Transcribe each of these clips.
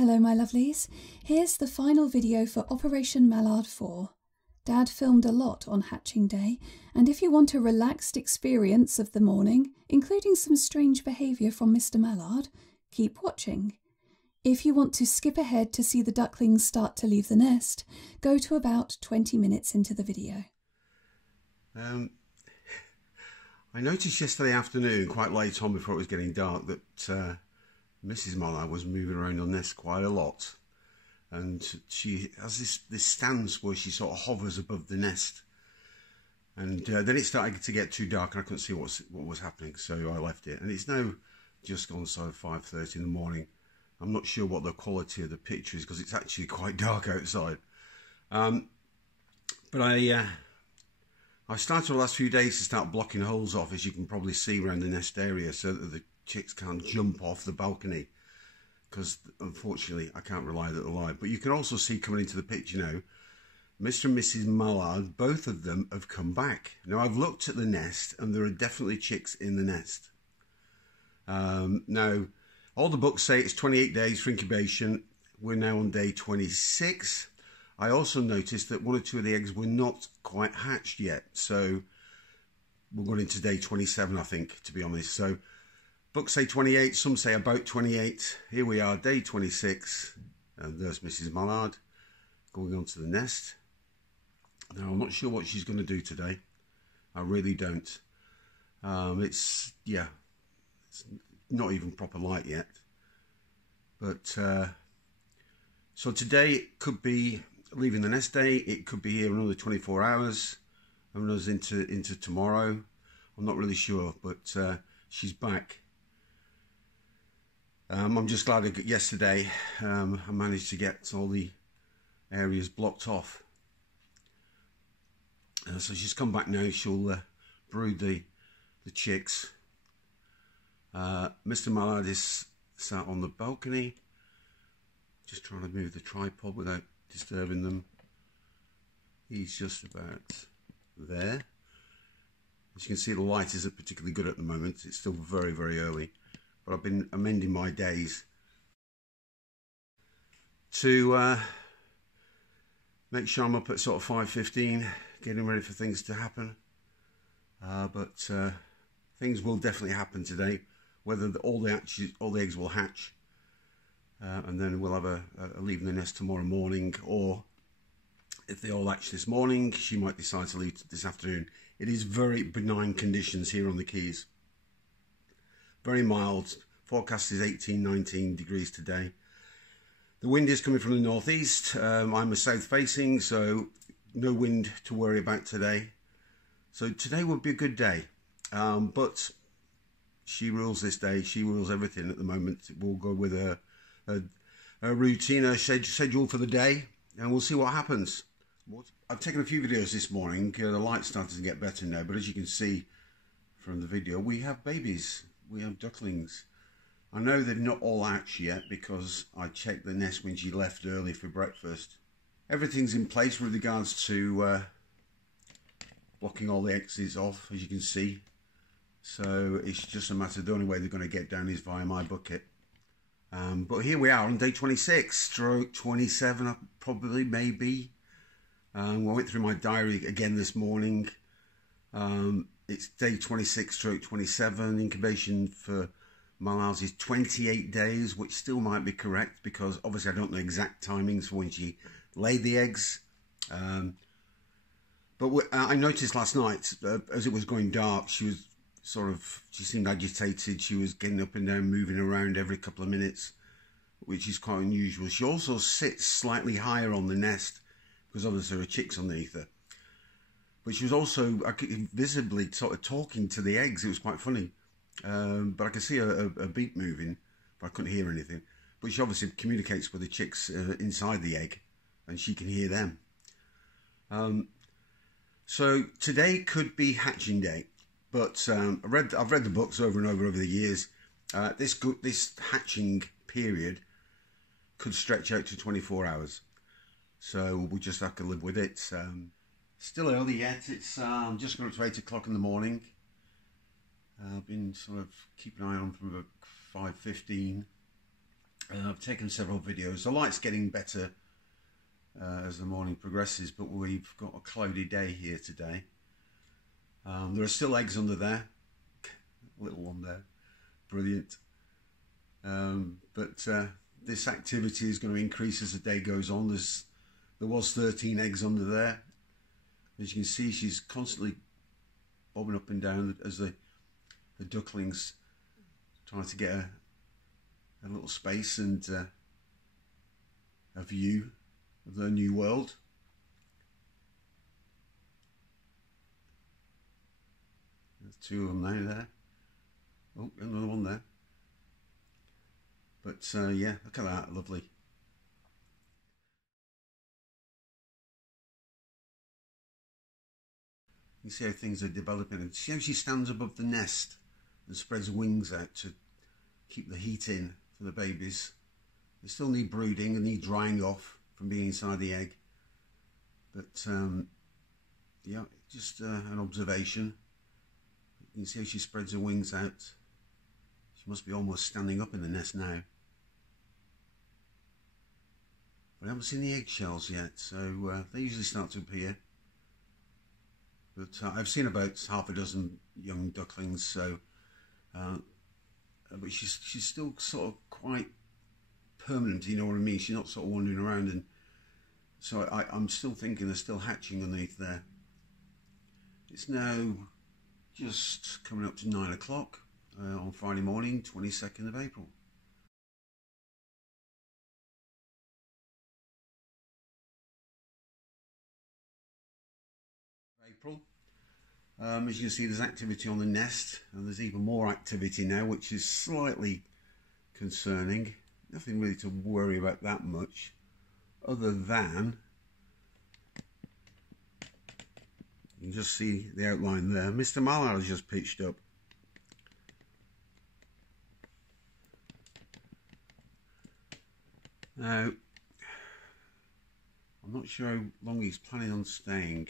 Hello my lovelies, here's the final video for Operation Mallard 4. Dad filmed a lot on hatching day, and if you want a relaxed experience of the morning, including some strange behaviour from Mr. Mallard, keep watching. If you want to skip ahead to see the ducklings start to leave the nest, go to about 20 minutes into the video. I noticed yesterday afternoon, quite late on before it was getting dark, that Mrs. Mallard was moving around the nest quite a lot, and she has this stance where she sort of hovers above the nest, and then it started to get too dark and I couldn't see what was happening, so I left it. And it's now just gone sort of 5:30 in the morning. I'm not sure what the quality of the picture is because it's actually quite dark outside, but I started the last few days to start blocking holes off, as you can probably see around the nest area, so that the chicks can't jump off the balcony, because unfortunately I can't rely that they're alive. But you can also see coming into the picture now, Mr. and Mrs. Mallard, both of them have come back. Now I've looked at the nest and there are definitely chicks in the nest. Now all the books say it's 28 days for incubation. We're now on day 26. I also noticed that one or two of the eggs were not quite hatched yet, so we're going into day 27, I think, to be honest. So books say 28, some say about 28. Here we are, day 26, and there's Mrs. Mallard going on to the nest. Now I'm not sure what she's going to do today. I really don't. It's not even proper light yet. But so today it could be leaving the nest day. It could be here another 24 hours. Who knows, into tomorrow. I'm not really sure, but she's back. I'm just glad that yesterday I managed to get all the areas blocked off. So she's come back now. She'll brood the chicks. Mr. Mallard is sat on the balcony, just trying to move the tripod without disturbing them. He's just about there. As you can see, the light isn't particularly good at the moment. It's still very, very early, but I've been amending my days to make sure I'm up at sort of 5:15, getting ready for things to happen. But things will definitely happen today. Whether all the eggs will hatch, and then we'll have a leaving the nest tomorrow morning, or if they all hatch this morning, she might decide to leave this afternoon. It is very benign conditions here on the Keys. Very mild. Forecast is 18-19 degrees today. The wind is coming from the northeast. I'm a south facing, so no wind to worry about today. So today would be a good day, but she rules this day. She rules everything at the moment. We'll go with a routine, a schedule for the day, and we'll see what happens. I've taken a few videos this morning. The light's starting to get better now, but as you can see from the video, we have babies. We have ducklings. I know they've not all hatched yet because I checked the nest when she left early for breakfast. Everything's in place with regards to blocking all the exits off, as you can see. So it's just a matter of the only way they're going to get down is via my bucket. But here we are on day 26, stroke 27, probably, maybe. I went through my diary again this morning. It's day 26, stroke 27. Incubation for Mallards is 28 days, which still might be correct because obviously I don't know exact timings for when she laid the eggs. But I noticed last night, as it was going dark, she seemed agitated. She was getting up and down, moving around every couple of minutes, which is quite unusual. She also sits slightly higher on the nest because obviously there are chicks underneath her. But she was also visibly sort of talking to the eggs. It was quite funny. But I could see a beak moving, but I couldn't hear anything. But she obviously communicates with the chicks inside the egg, and she can hear them. So today could be hatching day. But I've read the books over and over the years. This hatching period could stretch out to 24 hours. So we'll just have to live with it. Still early yet. It's just gone up to 8 o'clock in the morning. I've been sort of keeping an eye on from about 5:15. I've taken several videos. The light's getting better as the morning progresses, but we've got a cloudy day here today. There are still eggs under there. Little one there. Brilliant. But this activity is going to increase as the day goes on. There was 13 eggs under there. As you can see, she's constantly bobbing up and down as the ducklings trying to get a little space and a view of their new world. There's two of them now there. Oh, another one there. But yeah, look at that, lovely. You see how things are developing, and see how she stands above the nest and spreads wings out to keep the heat in for the babies. They still need brooding and need drying off from being inside the egg. But yeah, just an observation. You can see how she spreads her wings out. She must be almost standing up in the nest now. But I haven't seen the eggshells yet, so they usually start to appear. But I've seen about half a dozen young ducklings, so but she's still sort of quite permanent, you know what I mean? She's not sort of wandering around, and so I'm still thinking they're still hatching underneath there. It's now just coming up to 9 o'clock on Friday morning, 22nd of April. As you can see, there's activity on the nest, and there's even more activity now, which is slightly concerning. Nothing really to worry about that much, other than you can just see the outline there. Mr. Mallard has just pitched up. Now, I'm not sure how long he's planning on staying.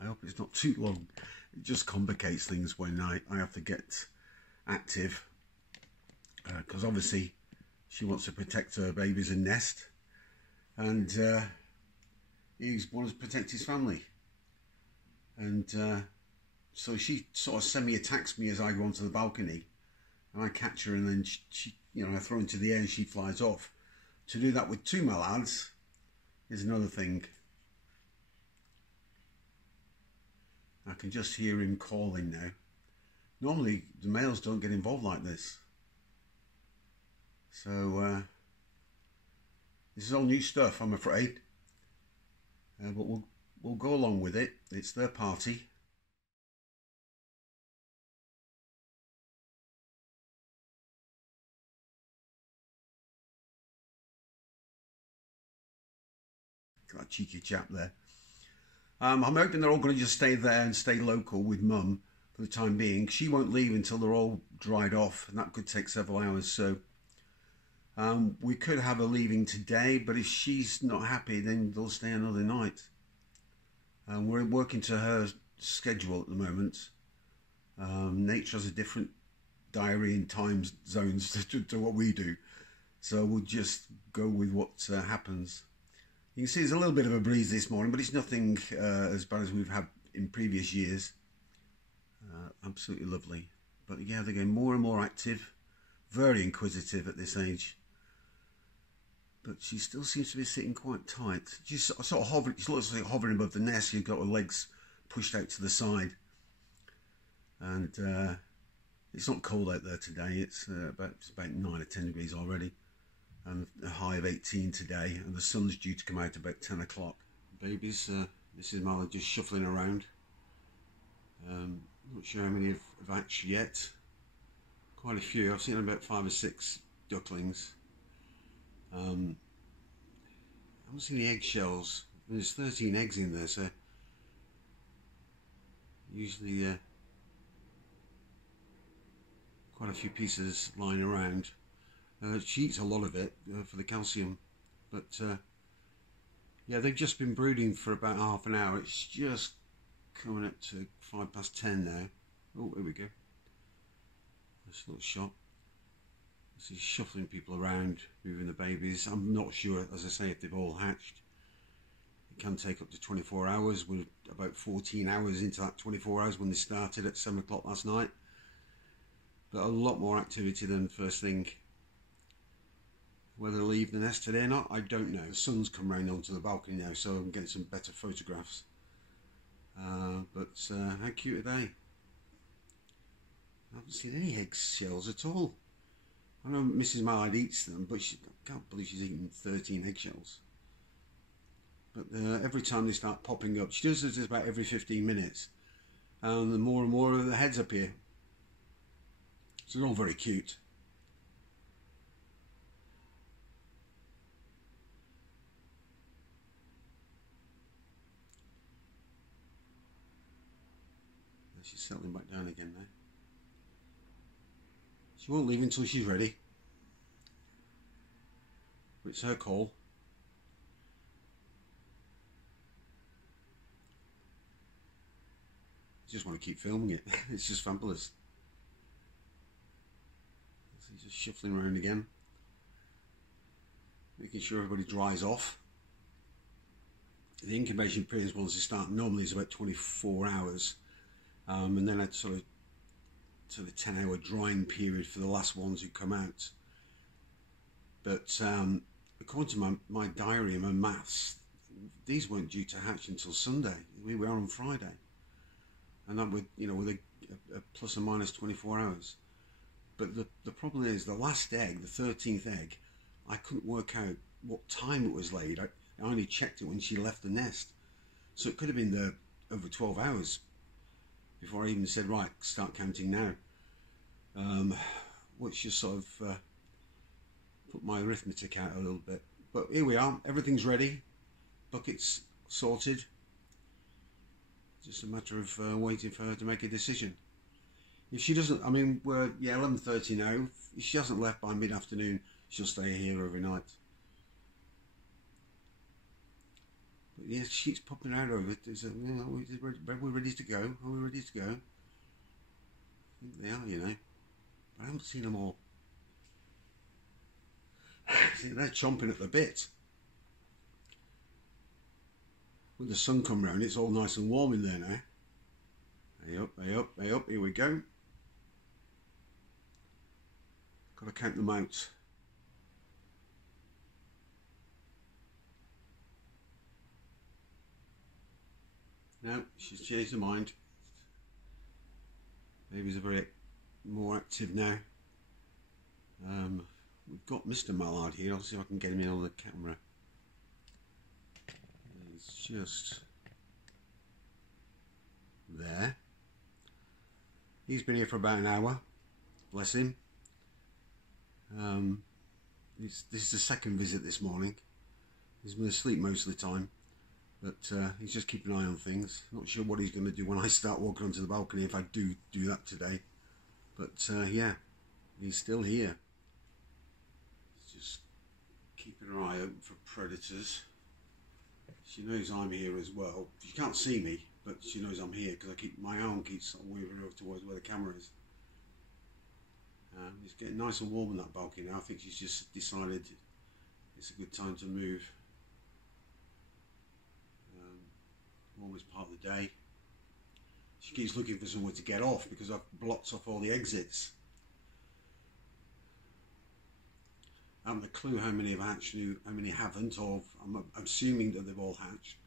I hope it's not too long. It just complicates things when I have to get active, because obviously she wants to protect her babies and nest, and he wants to protect his family. And so she sort of semi-attacks me as I go onto the balcony, and I catch her, and then she you know, I throw her into the air and she flies off. To do that with two mallards is another thing. I can just hear him calling now. Normally the males don't get involved like this, so this is all new stuff, I'm afraid, but we'll go along with it. It's their party. That cheeky chap there. I'm hoping they're all going to just stay there and stay local with Mum for the time being. She won't leave until they're all dried off, and that could take several hours. So we could have her leaving today, but if she's not happy, then they'll stay another night. We're working to her schedule at the moment. Nature has a different diary and time zones to what we do, so we'll just go with what happens. You can see there's a little bit of a breeze this morning, but it's nothing as bad as we've had in previous years. Absolutely lovely. But yeah, they're getting more and more active, very inquisitive at this age. But she still seems to be sitting quite tight. She's sort of hovering, she looks like hovering above the nest. She's got her legs pushed out to the side. And it's not cold out there today. It's about 9 or 10 degrees already. And a high of 18 today, and the sun's due to come out about 10 o'clock. Babies, Mrs. Mallard just shuffling around. Not sure how many have hatched yet. Quite a few. I've seen about 5 or 6 ducklings. I haven't seen the eggshells. There's 13 eggs in there, so usually quite a few pieces lying around. She eats a lot of it for the calcium, but yeah, they've just been brooding for about half an hour. It's just coming up to 10 now. Oh, here we go. This little shot. She's shuffling people around, moving the babies. I'm not sure, as I say, if they've all hatched. It can take up to 24 hours. We're about 14 hours into that 24 hours when they started at 7 o'clock last night. But a lot more activity than first thing. Whether they'll leave the nest today or not, I don't know. The sun's come round onto the balcony now, so I'm getting some better photographs. But how cute are they? I haven't seen any eggshells at all. I know Mrs. Mallard eats them, but I can't believe she's eaten 13 eggshells. But every time they start popping up, she does this about every 15 minutes. And the more and more of the heads appear. So they're all very cute. She's settling back down again now. She won't leave until she's ready. But it's her call. I just want to keep filming it. It's just fabulous. She's just shuffling around again. Making sure everybody dries off. The incubation period once they start normally is about 24 hours. And then a sort of 10-hour drying period for the last ones who come out. But according to my diary and my maths, these weren't due to hatch until Sunday. We were on Friday, and that would, with a plus or minus 24 hours. But the problem is the last egg, the 13th egg, I couldn't work out what time it was laid. I only checked it when she left the nest, so it could have been there over 12 hours. Before I even said, right, start counting now. Which just sort of put my arithmetic out a little bit. But here we are, everything's ready. Buckets sorted. Just a matter of waiting for her to make a decision. If she doesn't, I mean, we're 11:30 now. If she hasn't left by mid-afternoon, she'll stay here overnight. But yeah, she keeps popping out over it. We're ready to go. Are we ready to go? I think they are, But I haven't seen them all. See, they're chomping at the bit. When the sun come round, it's all nice and warm in there now. Hey up, hey up, hey up. Here we go. Got to count them out. No, she's changed her mind. Babies are very more active now. We've got Mr. Mallard here. I'll see if I can get him in on the camera. He's just there. He's been here for about an hour. Bless him. This is the second visit this morning. He's been asleep most of the time. But he's just keeping an eye on things. Not sure what he's going to do when I start walking onto the balcony, if I do that today. But yeah, he's still here. He's just keeping an eye open for predators. She knows I'm here as well. She can't see me, but she knows I'm here because my arm keeps wavering over towards where the camera is. It's getting nice and warm in that balcony now. I think she's just decided it's a good time to move. Warmest part of the day. She keeps looking for somewhere to get off because I've blocked off all the exits. I haven't a clue how many have hatched, how many haven't, or I'm assuming that they've all hatched.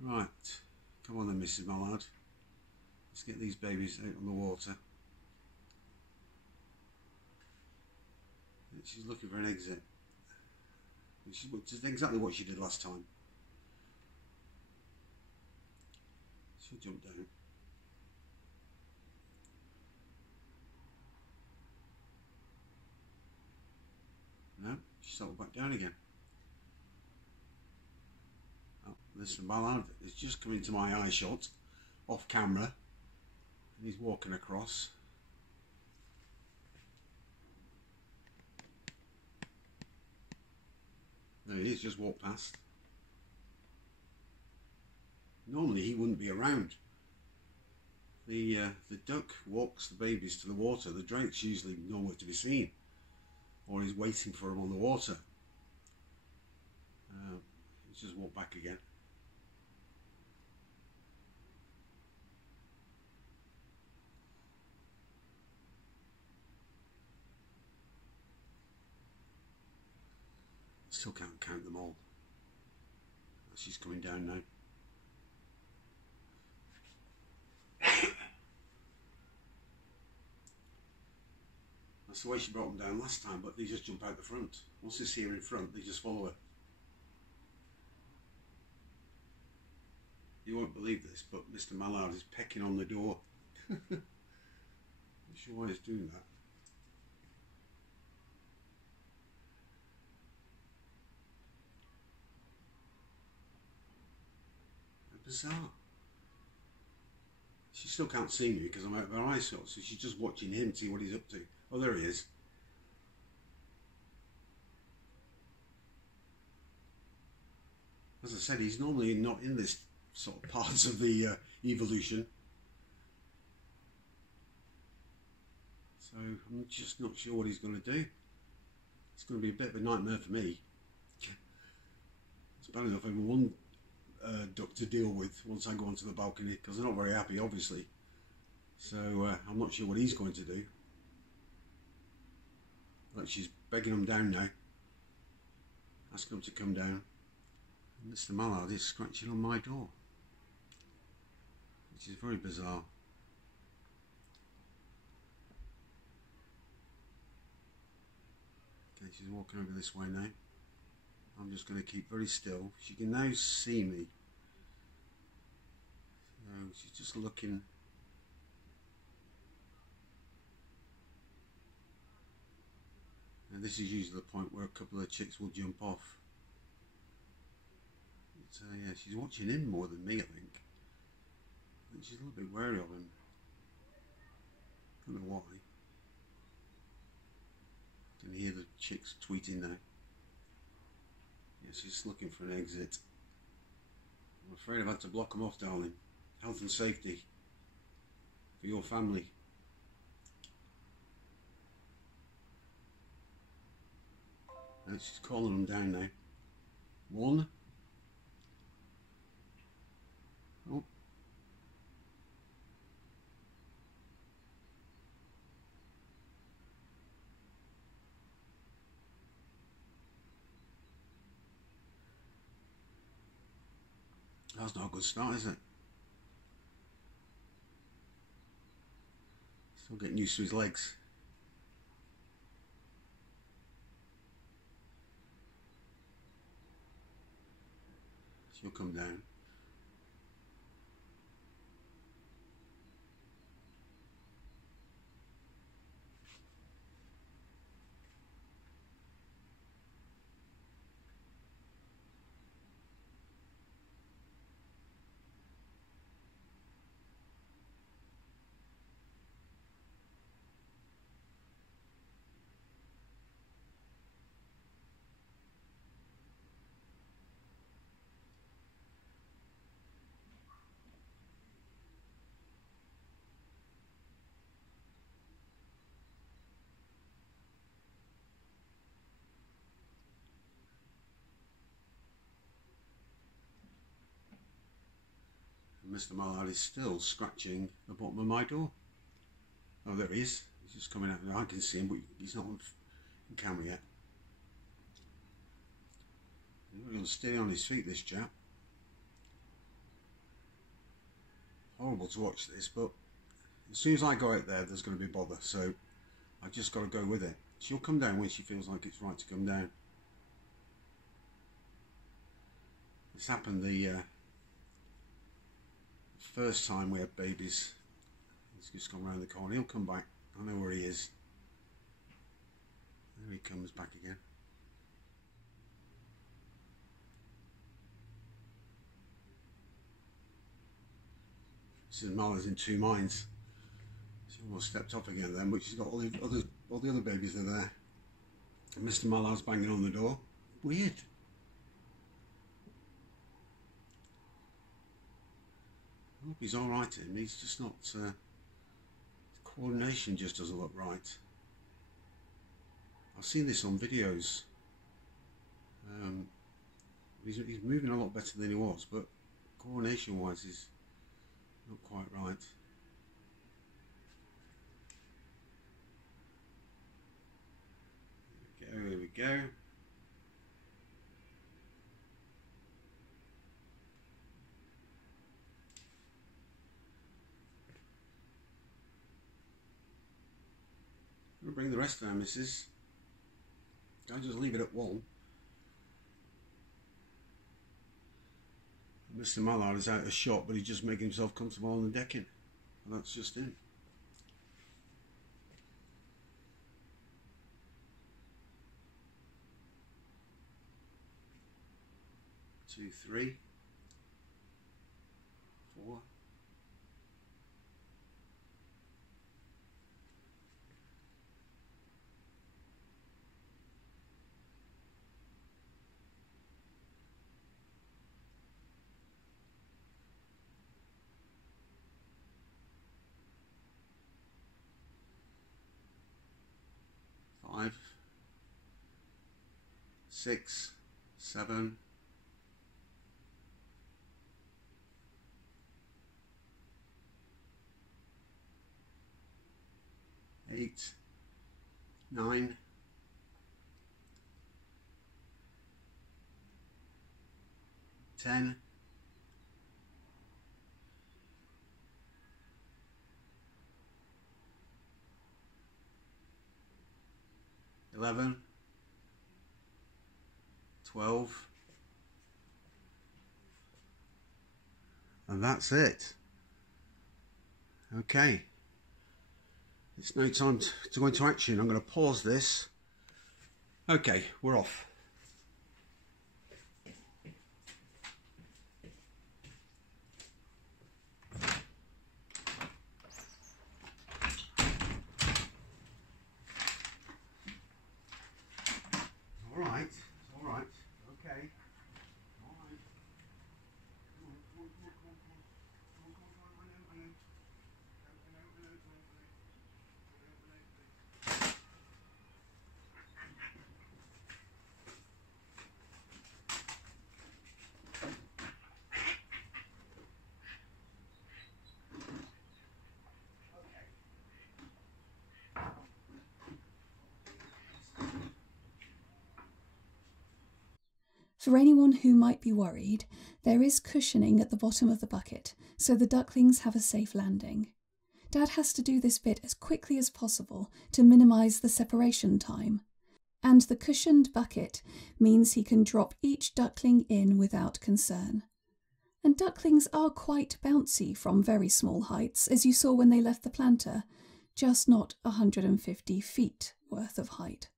Right, come on then, Mrs. Mallard. Let's get these babies out on the water. She's looking for an exit. She's exactly what she did last time. She'll jump down. No, she settled back down again. Oh, Mr. Mallard is just coming to my eye shot, off camera, and he's walking across. There he is, just walked past. Normally he wouldn't be around. The duck walks the babies to the water. The drake's usually nowhere to be seen, or he's waiting for them on the water. He's just walked back again. Still can't count them all. She's coming down now. That's the way she brought them down last time, but they just jump out the front. Once they see her in front, they just follow her. You won't believe this, but Mr. Mallard is pecking on the door. Not sure why he's doing that. Bizarre. She still can't see me because I'm out of her eyesight, so she's just watching him to see what he's up to. Oh, there he is. As I said, he's normally not in this sort of parts of the evolution. So I'm just not sure what he's going to do. It's going to be a bit of a nightmare for me. It's bad enough having one duck to deal with once I go onto the balcony, because they're not very happy, obviously. So I'm not sure what he's going to do. But she's begging him down now, asking him to come down. And Mr. Mallard is scratching on my door, which is very bizarre. Okay, she's walking over this way now. I'm just going to keep very still. She can now see me. So she's just looking. And this is usually the point where a couple of chicks will jump off. But, yeah, she's watching him more than me, I think. And she's a little bit wary of him. Don't know why. Can hear the chicks tweeting now. Yeah, she's looking for an exit. I'm afraid I've had to block them off, darling. Health and safety for your family. And she's calling them down now. One. Oh. That's not a good start, is it? Still getting used to his legs. She'll come down. Mr. Mallard is still scratching the bottom of my door. Oh, there he is. He's just coming out. I can see him, but he's not on camera yet. He's going to stay on his feet, this chap. Horrible to watch this, but as soon as I go out there, there's going to be bother. So I've just got to go with it. She'll come down when she feels like it's right to come down. This happened the first time we had babies. He's just gone round the corner. He'll come back. I know where he is. There he comes back again. Mrs. Mallard's in two minds. She almost stepped off again then, but she's got all the other babies are there. And Mr. Mallard's banging on the door. Weird. I hope he's alright him. He's just not, coordination just doesn't look right. I've seen this on videos. He's moving a lot better than he was, but coordination wise he's not quite right. There we go. I'm going to bring the rest down, missus. Don't just leave it at one. Mr. Mallard is out of shot, but he's just making himself comfortable on the decking. And that's just him. 2, 3, 4. 5, 6, 7, 8, 9, 10, 11, 12, and that's it. Okay, it's no time to go into action. I'm going to pause this. Okay, we're off. Alright, okay. Alright. Come on. I know. For anyone who might be worried, there is cushioning at the bottom of the bucket, so the ducklings have a safe landing. Dad has to do this bit as quickly as possible to minimise the separation time, and the cushioned bucket means he can drop each duckling in without concern. And ducklings are quite bouncy from very small heights, as you saw when they left the planter, just not 150 feet worth of height.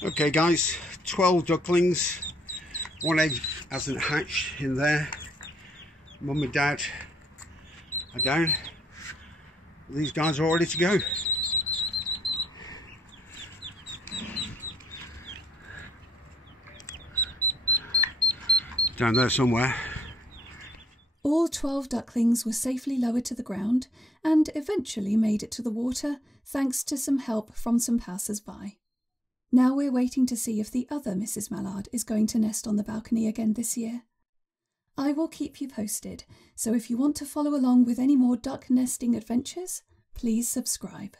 Okay guys, 12 ducklings, one egg hasn't hatched in there. Mum and Dad are down. These guys are all ready to go. Down there somewhere. All 12 ducklings were safely lowered to the ground and eventually made it to the water thanks to some help from some passers-by. Now we're waiting to see if the other Mrs. Mallard is going to nest on the balcony again this year. I will keep you posted, so if you want to follow along with any more duck nesting adventures, please subscribe.